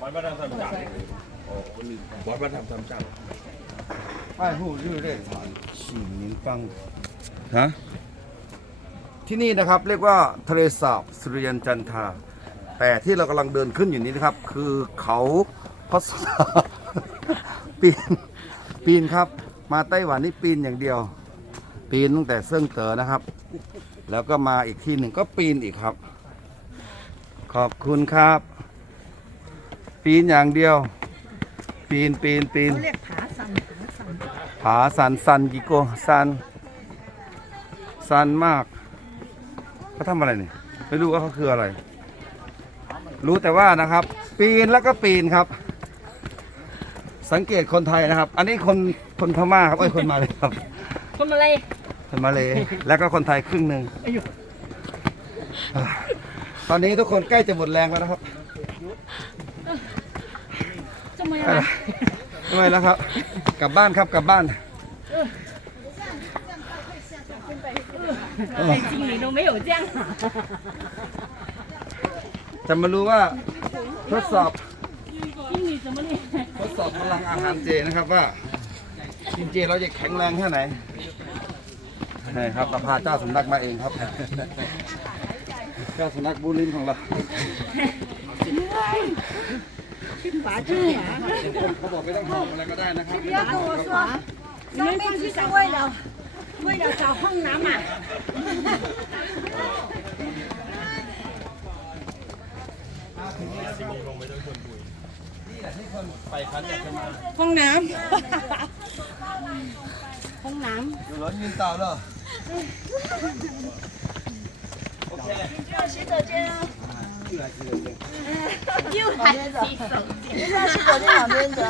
บอสมาทำสามจังโอ้ลืมบอสมสามจังไอ้ผู้ชื่อเล่นสี่นิ้วกังฮะที่นี่นะครับเรียกว่าทะเลสาบสุริยันจันทาแต่ที่เรากำลังเดินขึ้นอยู่นี้นะครับ คือเขาพัสปีนปีนครับ มาไต้หวันนี่ปีนอย่างเดียว ปีนตั้งแต่เซิ่งเต๋อนะครับ แล้วก็มาอีกที่หนึ่งก็ปีนอีกครับ ขอบคุณครับ ปีนอย่างเดียว ปีนปีนปีนเขาเรียกผาสันผาสันผาสันสันกิโกสันสันมากเขาทำอะไรนี่ไม่รู้ว่าเขาคืออะไร รู้แต่ว่านะครับ ปีนแล้วก็ปีนครับ สังเกตคนไทยนะครับ อันนี้คนคนพม่าครับเอ้ยคนมาเลยครับ คนมาเลยคนมาเลยแล้วก็คนไทยครึ่งหนึ่งอายุตอนนี้ทุกคนใกล้จะหมดแรงแล้วนะครับ จะมา ใกล้แล้วทำไมแล้วครับ กลับบ้านครับกลับบ้าน 在经理都没有这样啊。 จะมารู้ว่าทดสอบ 经理怎么练？ ทดสอบพลังอาหารเจนะครับว่ากินเจเราจะแข็งแรงแค่ไหนนี่ครับเราพาเจ้าสำนักมาเองครับ เจ้าสำนักบูลินของเรา 拔针呀！ เขาบอกไม่ต้องหอบอะไรก็ได้นะครับ 不要跟我说，上面就是为了为了找后男嘛。 ไปคันอยากจะมา ห้องน้ำ ห้องน้ อยู่รถยืนต่อเลยโอเค ำ洗手间啊，又来洗手间。 往边走一定要去左边边走